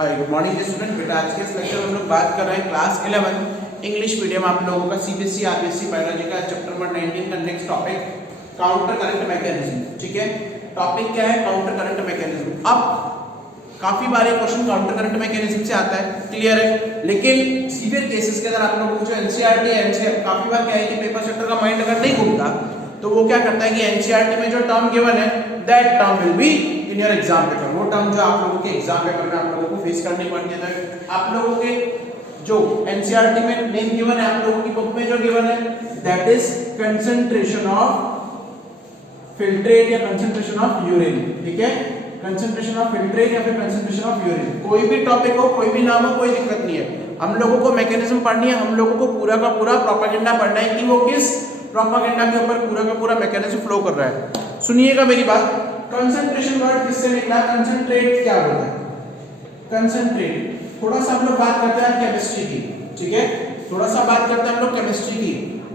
Hi good morning student. बेटा आज के इस लेक्चर में हम लोग बात कर रहे हैं क्लास 11 इंग्लिश मीडियम आप लोगों का सीबीएसई आरबीएसई बायोलॉजी का चैप्टर नंबर 19 का next topic counter current mechanism. ठीक है, टॉपिक क्या है? Counter current mechanism. अब काफी बार ये क्वेश्चन काउंटर करंट मैकेनिज्म से आता है, क्लियर है, लेकिन सीवियर केसेस के अंदर आप लोगों को जो एनसीईआरटी है, एनसीईआरटी काफी बार क्या है कि पेपर सेक्टर का माइंड अगर नहीं घूमता तो वो क्या करता है कि एनसीईआरटी में जो टर्म गिवन है that term will be in your exam paper. वो टर्म जो आप लोगों के एग्जाम पेपर में आप लोगों को फेस करनी पड़ती है। आप लोगों के जो एनसीईआरटी में नेम गिवन है, आप लोगों की बुक में जो गिवन है that is concentration of filtrate या कंसंट्रेशन ऑफ यूरिन। ठीक है, कंसंट्रेशन ऑफ फिल्ट्रेट या फिर कंसंट्रेशन ऑफ यूरिन। कोई भी टॉपिक हो, कोई भी नाम हो, कोई दिक्कत नहीं है। हम लोगों को मैकेनिज्म पढ़नी है, हम लोगों को पूरा का पूरा प्रोपेगेंडा पढ़ना है कि वो किस प्रोपेगेंडा के ऊपर पूरा का पूरा मैकेनिज्म फ्लो कर रहा है। सुनिएगा मेरी बात। कंसंट्रेशन वर्ड किससे निकला? कंसंट्रेट क्या होता है? कंसंट्रेट। थोड़ा सा हम लोग बात करते हैं केमिस्ट्री की। ठीक है, थोड़ा सा बात करते हैं हम लोग केमिस्ट्री की।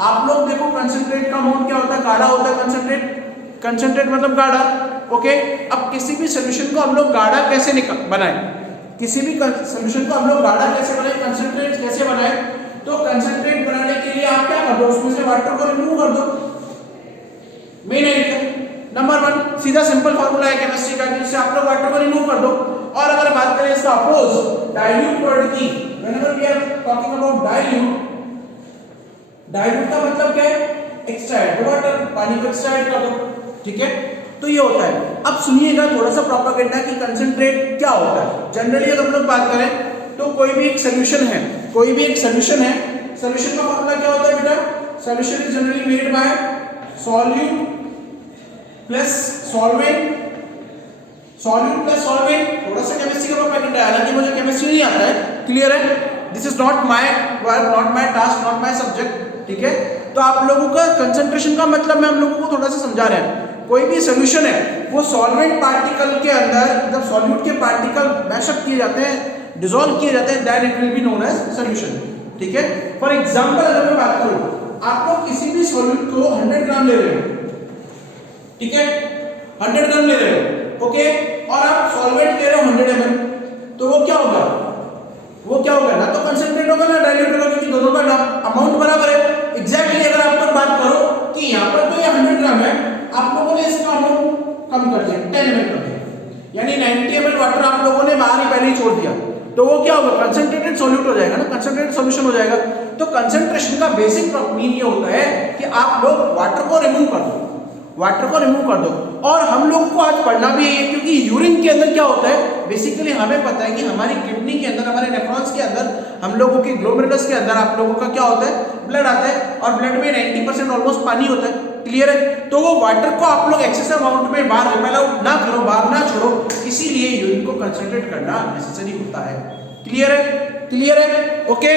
आप लोग देखो कंसंट्रेट का अमाउंट क्या होता है? गाढ़ा होता है कंसंट्रेट। कंसंट्रेट मतलब गाढ़ा। ओके, अब किसी भी सॉल्यूशन को हम लोग गाढ़ा कैसे बनाएं? किसी भी सॉल्यूशन को हम लोग गाढ़ा कैसे बनाएं? कंसंट्रेट कैसे बनाएं? तो कंसंट्रेट बनाने के लिए आप क्या कर दो? उसमें से वाटर को रिमूव कर दो। मेन आइडिया नंबर 1, सीधा सिंपल फार्मूला है केमिस्ट्री का, जिससे आप लोग वाटर को रिमूव कर दो। और अगर बात करें इसका अपोज डाइल्यूट वर्ड की, whenever we are talking about dilute, dilute का मतलब क्या है? एक्सट्रैक्ट वाटर, पानी को एक्सट्रैक्ट कर दो। ठीक है, तो ये होता है। अब सुनिएगा थोड़ा सा प्रोपेगेंडा कि कंसंट्रेट क्या होता है। जनरली अगर हम लोग बात करें तो कोई भी एक सॉल्यूशन है, कोई भी एक सॉल्यूशन है, सॉल्यूशन का फार्मूला क्या होता है बेटा? Solution is generally made by solute plus solvent, solute plus solvent. थोड़ा सा केमिस्ट्री का प्रोपेगेंडा है, हालांकि मुझे केमिस्ट्री नहीं आता है, क्लियर है। This is not my work, not my task, not my subject. ठीक है, तो आप लोगों का कंसंट्रेशन का मतलब मैं हम लोगों को थोड़ा सा समझा रहे हैं। कोई भी सॉल्यूशन है वो सॉल्वेंट पार्टिकल के अंदर जब सॉल्यूट के पार्टिकल मैशअप किए जाते हैं, डिसॉल्व किए जाते हैं, then it will be known as solution. ठीक है, फॉर एग्जांपल अगर मैं बात करूं, आप लोग किसी भी सॉल्यूट को 100 ग्राम ले रहे हो, ठीक है, 100 ग्राम ले रहे हो, ओके, और आप सॉल्वेंट ले रहे हो 100 ml, तो वो क्या होगा? वो क्या होगा? ना तो कंसंट्रेट होगा ना डाइल्यूट होगा, क्योंकि दोनों का अमाउंट बराबर है। एग्जैक्टली अगर आप लोग बात करो कि यहाँ पर तो ये 100 ग्राम है, आप लोगों ने इसका अमाउंट कम कर दिया, 10 ml कर दिया, यानी 90 ml वाटर आप लोगों ने बाहर ही पहले ही छोड़ दिया, तो वो क्या होगा? कंसंट्रेटेड सॉल्यूट हो जाएगा ना, कंसंट्रेटेड सॉल्यूशन हो जाएगा। तो कंसंट्रेशन का बेसिक मीन ये होता है कि आप लोग वाटर को रिमूव कर दो, वाटर को रिमूव कर दो। और हम लोगों को आज पढ़ना भी है, क्योंकि यूरिन के अंदर क्या होता है? बेसिकली हमें पता है कि हमारी किडनी के अंदर, हमारे नेफ्रॉन्स के अंदर, हम लोगों के ग्लोमेरुलस के अंदर आप लोगों का क्या होता है? ब्लड आता है, और ब्लड में 90% ऑलमोस्ट पानी होता है, क्लियर है। तो वो वाटर को आप लोग एक्सेस अमाउंट में बाहर रिपेल आउट ना करो, बाहर ना छोड़ो, इसीलिए यूरिन को कंसंट्रेट करना नेसेसरी होता है। क्लियर है? क्लियर है? ओके।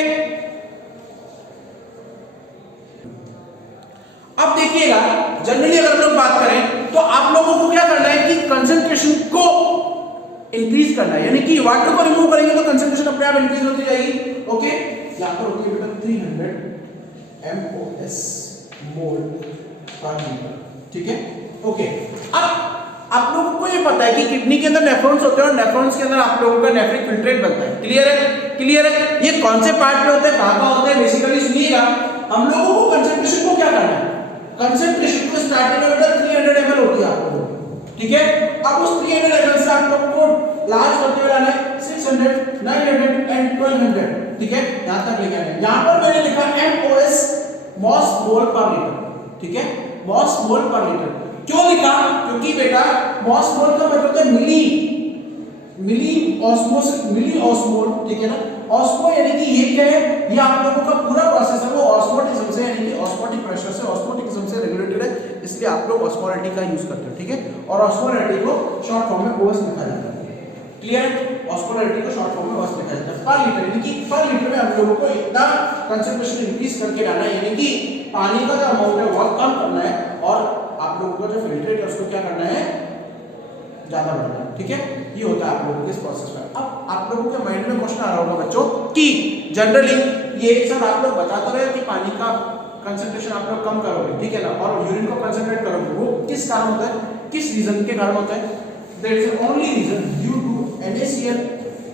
अब देखिएगा, जनरली अगर हम लोग बात करें तो आप लोगों को क्या करना है कि कंसंट्रेशन को इंक्रीज करना है, यानी कि वाटर को रिमूव करेंगे तो कंसंट्रेशन अपने आप इंक्रीज होती जाएगी। ओके, यहां पर होती है बेटा 300 MOS मोल पर लीटर। ठीक है, ओके। अब आप लोगों को ये पता है कि किडनी के अंदर नेफ्रॉन्स होते हैं, और नेफ्रॉन्स के अंदर आप लोगों का नेफ्रिक फिल्ट्रेट बनता है, क्लियर है? क्लियर है? ये कौन से पार्ट में होते हैं, कहां होते हैं? बेसिकली सुनिएगा, हम लोगों को कंसंट्रेशन को क्या करना है? कंसंट्रेशन को स्टार्टिंग में बेटा 300 ml होती है आप लोगों को, ठीक है। अब उस 300 ml से आप लोगों को लार्ज करते हुए लाना है 600, 900 एंड 1200, ठीक है, यहां तक लेके आना है। यहां पर मैंने लिखा MOS, मॉस मोल पर लीटर, ठीक है, मॉस मोल पर लीटर। क्यों लिखा? क्योंकि बेटा मॉस मोल का मतलब होता है मिली ऑस्मोल, ठीक है ना। ऑस्मो यानी कि ये क्या है? ये आप लोगों का पूरा प्रोसेस है वो ऑस्मोटिज्म से, यानी कि ऑस्मोटिक प्रेशर से, ऑस्मोटिज्म से रेगुलेटेड है, इसलिए आप लोग ऑस्मोलरिटी का यूज करते हो, ठीक है। और ऑस्मोलरिटी को शॉर्ट फॉर्म में OS लिखा जाता है, क्लियर है? ऑस्मोलरिटी को शॉर्ट फॉर्म में OS लिखा जाता है पर लीटर, यानी कि पर लीटर में हम लोगों को इतना कंसंट्रेशन इंक्रीज करके लाना है, यानी कि पानी का जो अमाउंट है वो कम करना है, और आप लोगों का जो फिल्ट्रेट है उसको क्या करना है? ज्यादा बढ़ना है, ठीक है। ये होता है आप लोगों के इस प्रोसेस में। अब आप लोगों के माइंड में क्वेश्चन आ रहा होगा बच्चों कि जनरली ये सर आप लोग बता तो रहे कि पानी का कंसंट्रेशन आप लोग कम करोगे, ठीक है ना, और यूरिन को कंसंट्रेट करोगे, वो किस कारण होता है? किस रीजन के कारण होता है? There is only reason due to NaCl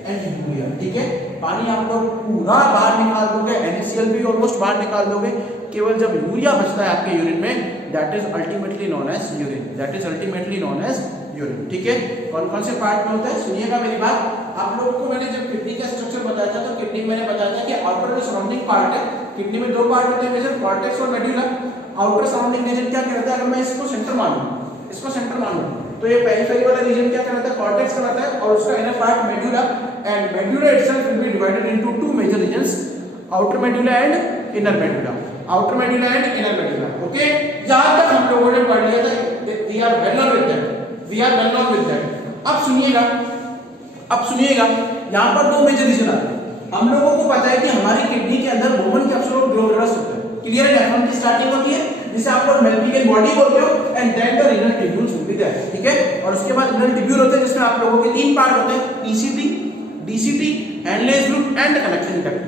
and urea. ठीक है, पानी आप लोग पूरा बाहर निकाल दोगे, NaCl भी ऑलमोस्ट बाहर निकाल दोगे, केवल जब यूरिया बचता है आपके यूरिन में, that is ultimately known as urine, that is ultimately known as urine. ठीक है, कौन कौन से पार्ट में होता है सुनिएगा मेरी बात। आप लोगों को मैंने जब किडनी का स्ट्रक्चर बताया था तो किडनी मैंने बताया था कि आउटर जो सराउंडिंग पार्ट है, किडनी में दो पार्ट होते हैं मेजर, कॉर्टेक्स और मेडुला। आउटर सराउंडिंग रीजन क्या कहलाता है, अगर मैं इसको सेंटर मानूं, इसको सेंटर मानूं तो ये पेरिफेरी वाला रीजन क्या कहलाता है, कॉर्टेक्स कहलाता है, और उसका inner part medulla, and medulla itself will be divided into two major regions, outer medulla and inner medulla, outer medulla and inner medulla. Okay, यहां तक हम लोगों ने पढ़ लिया था, we are well known with that, we are well known with that. अब सुनिएगा, अब सुनिएगा, यहां पर दो मेजर रीजन आते हैं। हम लोगों को पता है कि हमारी किडनी के अंदर बोमन कैप्सूल और ग्लोमेरुलस होता है, क्लियर है, F1 की स्टार्टिंग होती है जिसे आप लोग मेल्पिगन बॉडी बोलते हो, and then the renal tubules will be there. ठीक है, और उसके बाद रीनल ट्यूब्यूल होते हैं जिसमें आप लोगों के तीन पार्ट होते हैं, ECT, DCT, handless loop and connection duct.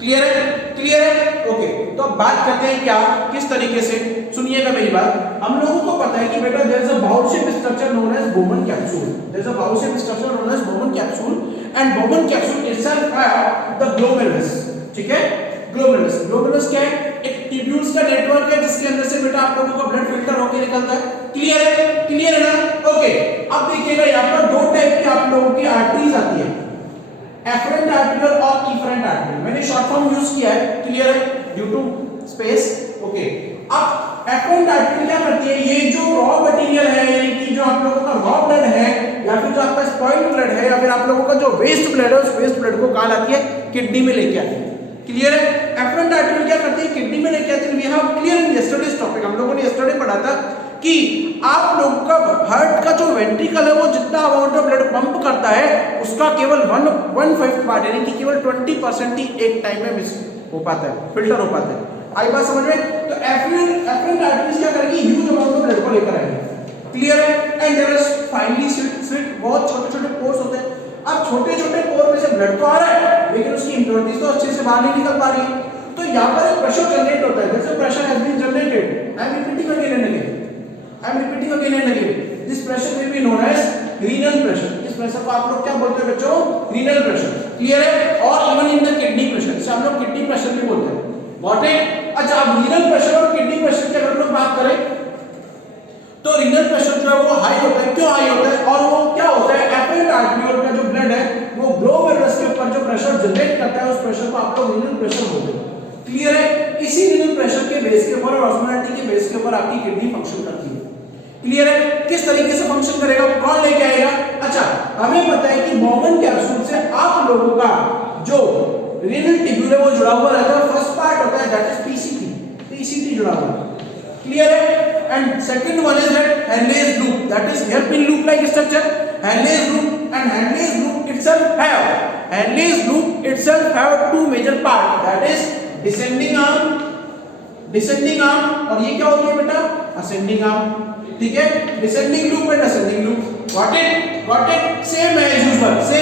Clear है, क्लियर है। ओके, तो अब बात करते हैं क्या, किस तरीके से, सुनिएगा मेरी बात। हम लोगों को पता है कि बेटा there is a bowl shape structure known as Bowman capsule, there is a bowl shape structure known as Bowman capsule, and Bowman capsule itself have the glomerulus. ठीक है, ग्लोमेरुलस, ग्लोमेरुलस क्या है, एक ट्यूब्यूल्स का नेटवर्क है जिसके अंदर से बेटा आप लोगों का ब्लड फिल्टर होकर निकलता है। क्लियर है, क्लियर है ना। ओके, अब देखिएगा यहाँ पर दो टाइप की आप लोगों की आर्टरीज आती है, एफरेंट आर्टरियल और इफरेंट आर्टरियल, मैंने शॉर्ट फॉर्म यूज किया है, क्लियर है, ड्यू टू स्पेस। ओके, अब एफरेंट आर्टरियल क्या करती है, ये जो रॉ मटेरियल है, यानी कि जो आप लोगों का रॉ ब्लड है, या फिर जो आपका स्पॉइल्ड ब्लड है, या फिर आप लोगों का जो वेस्ट ब्लड है, उस वेस्ट ब्लड को कहां लाती है, किडनी में लेके आती है। क्लियर है, एफरेंट आर्टरियल क्या करती है, किडनी में लेके आती है। We have clear in yesterday's topic, हम लोगों ने यस्टरडे पढ़ा था कि आप लोगों का हार्ट का जो वेंट्रिकल है वो जितना अमाउंट ऑफ ब्लड पंप करता है उसका केवल 1/5 पार्ट, यानी कि केवल 20% ही एक टाइम में मिस हो पाता है, फिल्टर हो पाता है। आई बात समझ में। तो एफरेंट आर्टरीज क्या करेगी, ह्यूज अमाउंट ऑफ ब्लड को लेकर आएगी। क्लियर है, and there is finally slit, बहुत छोटे छोटे पोर्स होते हैं। अब छोटे छोटे पोर में से ब्लड तो आ रहा है लेकिन उसकी इंप्योरिटीज तो अच्छे से बाहर नहीं निकल पा रही है, तो यहाँ पर एक प्रेशर जनरेट होता है, जैसे pressure has been generated, I am repeating again and again, I am repeating again and again. This pressure will be known as renal pressure. इस प्रेशर को आप लोग क्या बोलते हैं बच्चों, renal pressure. Clear है, और even in the kidney pressure, इसे हम लोग kidney pressure भी बोलते हैं। Got it? अच्छा, अब renal pressure और kidney pressure की अगर हम लोग बात करें तो renal pressure जो है वो हाई होता है। क्यों हाई होता है, और वो क्या होता है, एफरेंट आर्टरियल का जो ब्लड है वो ग्लोमेरुलस के ऊपर जो प्रेशर जनरेट करता है उस प्रेशर को आप लोग renal pressure बोलते हैं। क्लियर है, इसी renal pressure के बेस के ऊपर और ऑस्मोलैरिटी के बेस के ऊपर आपकी किडनी फंक्शन करती है। क्लियर है, किस तरीके से फंक्शन करेगा, कौन लेके आएगा। अच्छा, हमें पता है कि बोमन कैप्सूल से आप लोगों का जो रीनल ट्यूब्यूल है वो जुड़ा हुआ रहता है। फर्स्ट पार्ट होता है दैट इज पीसीटी जुड़ा हुआ है। क्लियर है, and second one is that Henle's loop, that is hairpin loop like structure, Henle's loop, and Henle's loop itself have two major part, that is descending arm, और ये क्या होती है बेटा, असेंडिंग आर्म। ठीक है, descending loop and ascending loop. Got it, same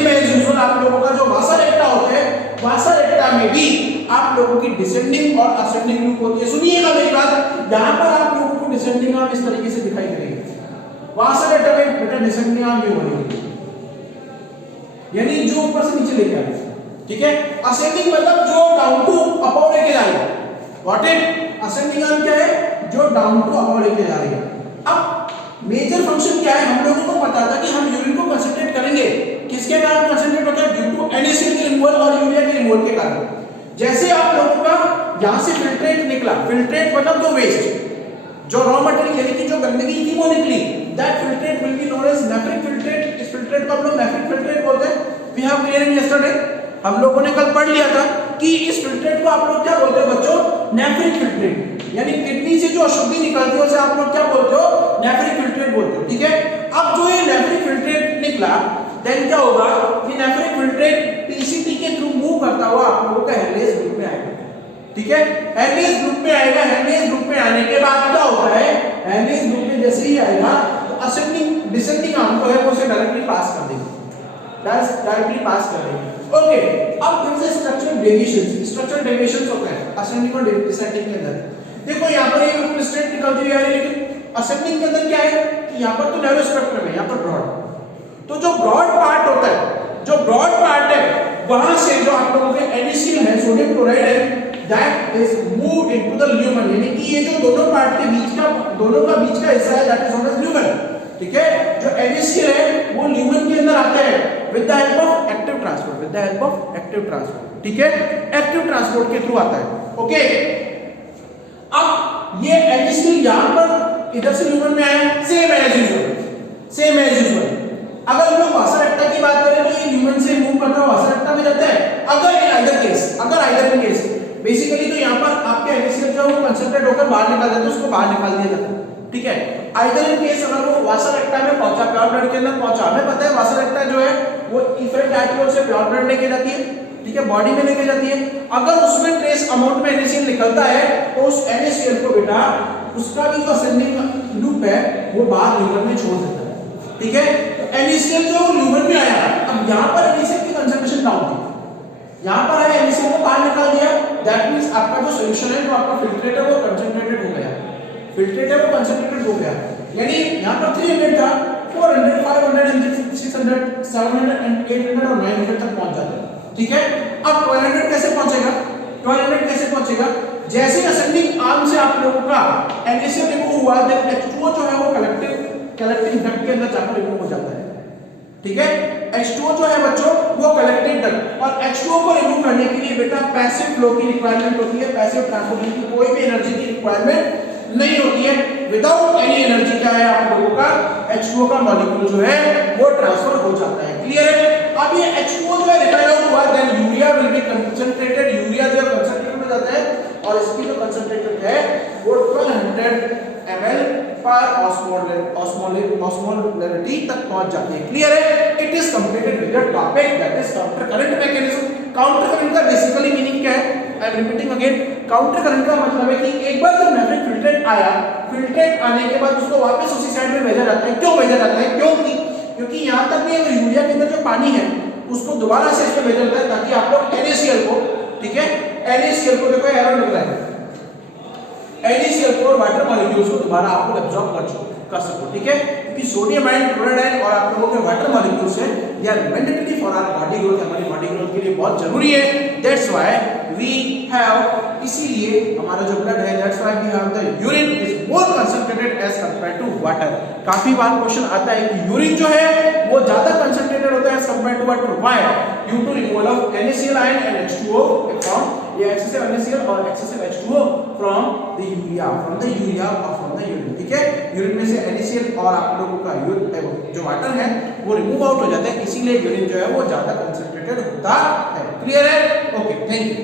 as usual आप लोगों का जो वासा रेक्टा होता है, वासा रेक्टा में भी आप लोगों की डिसेंडिंग और असेंडिंग लूप होती है। सुनिएगा मेरी बात, यहां पर आप लोगों को डिसेंडिंग आर्म इस तरीके से दिखाई देगी, वासा रेक्टा में बेटा डिसेंडिंग आर्म ये बनेगी, यानी जो ऊपर से नीचे लेके आएगा। ठीक है, असेंडिंग मतलब जो डाउन टू अपर लेके जाएगा। गॉट इट, असेंडिंग आर्म क्या है, जो डाउन टू अपर लेके जा रही है। अब मेजर फंक्शन क्या है, हम लोगों को पता था कि हम यूरिन को कंसंट्रेट करेंगे, किसके कारण कंसंट्रेट होता है, ड्यू टू NaCl के रिमूवल और यूरिया के रिमूवल के कारण। जैसे आप लोगों का यहां से फिल्ट्रेट निकला, फिल्ट्रेट मतलब जो वेस्ट, जो रॉ मटेरियल यानी कि जो गंदगी थी वो निकली, that filtrate will be known as nephric filtrate. इस फिल्ट्रेट को हम लोग नेफ्रिक फिल्ट्रेट बोलते हैं। We have clear in yesterday, हम लोगों ने कल पढ़ लिया था कि इस फिल्ट्रेट को आप लोग क्या बोलते हो बच्चों, नेफ्रिक फिल्ट्रेट, यानी किडनी से जो अशुद्धि निकलती है उसे आप लोग क्या बोलते हो, नेफ्रिक फिल्ट्रेट बोलते हो। ठीक है, अब जो ये नेफ्रिक फिल्ट्रेट निकला, देन क्या होगा, ये नेफ्रिक फिल्ट्रेट पीसीटी के थ्रू मूव करता हुआ आप लोगों का हैंडलेस लूप में आएगा। ठीक है, हैंडलेस लूप में आएगा। हैंडलेस लूप में आने के बाद क्या होता है, हैंडलेस लूप में जैसे ही आएगा तो असेंडिंग डिसेंडिंग आर्म को है वो उसे डायरेक्टली पास कर देगा, ओके। अब देयर इज स्ट्रक्चरल डेविएशंस होते हैं असेंडिंग और डिसेंडिंग के अंदर। देखो यहाँ पर ये बिल्कुल स्ट्रेट निकलती हुई आ रही है, लेकिन असेंडिंग के अंदर क्या है कि यहाँ पर तो नैरो स्पेक्ट्रम है, यहाँ पर ब्रॉड। तो जो ब्रॉड पार्ट होता है, जो ब्रॉड पार्ट है वहां से जो आप लोगों के NaCl है, सोडियम क्लोराइड है, that is moved into the lumen, यानी कि ये जो दोनों पार्ट के बीच का, दोनों का बीच का हिस्सा है, that is known as lumen, ठीक है। जो NaCl है वो ल्यूमेन के अंदर आते हैं with the help of active transport, with the help of active transport, ठीक है, एक्टिव ट्रांसपोर्ट के थ्रू आता है, ओके। अब ये NaCl यहां पर इधर से ल्यूमेन में आया, same as usual, same as usual. अगर हम लोग वाटर एक्टा की बात करें तो ये ल्यूमेन से मूव करता हुआ वाटर एक्टा में जाता है। अगर इन आइदर केस, अगर आइदर इन केस बेसिकली तो यहाँ पर आपके NaCl जो है वो कंसंट्रेट होकर बाहर निकाल जाता है, उसको बाहर निकाल दिया जाता है, ठीक है। आइदर इन केस अगर वो वाटर एक्टा में पहुंचा, प्योर ब्लड के अंदर पहुंचा, हमें पता है वाटर एक्टा जो है वो इफेक्ट आर्टिकल से प्योर ब्लड लेके जाती है, ठीक है, बॉडी में लेके जाती है। अगर उसमें ट्रेस अमाउंट में NaCl निकलता है तो उस NaCl को बेटा उसका भी जो असेंडिंग लूप है वो बाहर ल्यूमेन में छोड़ देता है, ठीक है। तो NaCl जो ल्यूमेन में आया, अब यहाँ पर NaCl की कंसंट्रेशन डाउन थी, यहाँ पर है NaCl को बाहर निकाल दिया, दैट मींस आपका जो सॉल्यूशन है, जो आपका फिल्ट्रेट है वो कंसंट्रेटेड हो गया, फिल्ट्रेट है वो कंसंट्रेटेड हो गया, यानी यहाँ पर 300 था, 400, 500, 600, 700, 800 और 900 तक पहुंच जाता है, ठीक है। अब 1200 कैसे पहुंचेगा, 1200 कैसे पहुंचेगा, जैसे असेंडिंग आर्म से आप लोगों का NaCl रिमूव हुआ, देन H2O जो है वो कलेक्टिंग डक्ट के अंदर जाकर रिमूव हो जाता है, ठीक है। H2O जो है बच्चों वो कलेक्टिंग डक्ट, और H2O को रिमूव करने के लिए बेटा पैसिव फ्लो की रिक्वायरमेंट होती है, पैसिव ट्रांसपोर्टेशन की कोई भी एनर्जी की रिक्वायरमेंट नहीं होती है। विदाउट एनी एनर्जी क्या है आप लोगों का H2O का मॉलिक्यूल जो है वो ट्रांसफर हो जाता है, क्लियर है। अब ये H2O जो है रिटायर हुआ, then urea will be concentrated, urea जो कंसंट्रेटेड में जाता है और इसकी जो कंसंट्रेटेड है वो 1200 ml पर ऑस्मोलरिटी तक पहुंच जाती है, क्लियर है। It is completed with the topic that is counter current mechanism. Counter current का बेसिकली मीनिंग क्या है, आई am repeating again, counter current का मतलब है कि एक बार जब मैट्रिक फिल्ट्रेट आया, फिल्ट्रेट आने के बाद उसको वापस उसी साइड में भेजा जाता है। क्यों भेजा जाता है, क्योंकि यहाँ तक भी अगर यूरिया के अंदर जो पानी है उसको दोबारा से इसमें भेजा जाता है ताकि आप लोग NaCl को, ठीक है, NaCl को देखो एरो लग रहा है, NaCl को वाटर मॉलिक्यूल्स को दोबारा आप लोग एब्जॉर्ब कर सको, ठीक है, क्योंकि सोडियम आयन, क्लोराइड आयन और आप लोगों के वाटर मॉलिक्यूल्स है, they are mandatory for our body growth, हमारी बॉडी ग्रोथ के लिए बहुत जरूरी है। दैट्स व्हाई वी हैव, इसीलिए हमारा जो ब्लड है, that's why we have the urine is more concentrated as compared to water. काफी बार क्वेश्चन आता है कि यूरिन जो है वो ज्यादा कंसंट्रेटेड होता है as compared to water, why, due to removal of NaCl ion and H2O from, ये एक्सेसिव NaCl और excessive H2O from the urea, और फ्रॉम द यूरिन, ठीक है। यूरिन में से NaCl और आप लोगों का जो वाटर है वो रिमूव आउट हो जाता है, इसीलिए यूरिन जो है वो ज्यादा कंसंट्रेटेड होता है, क्लियर है, ओके, थैंक यू।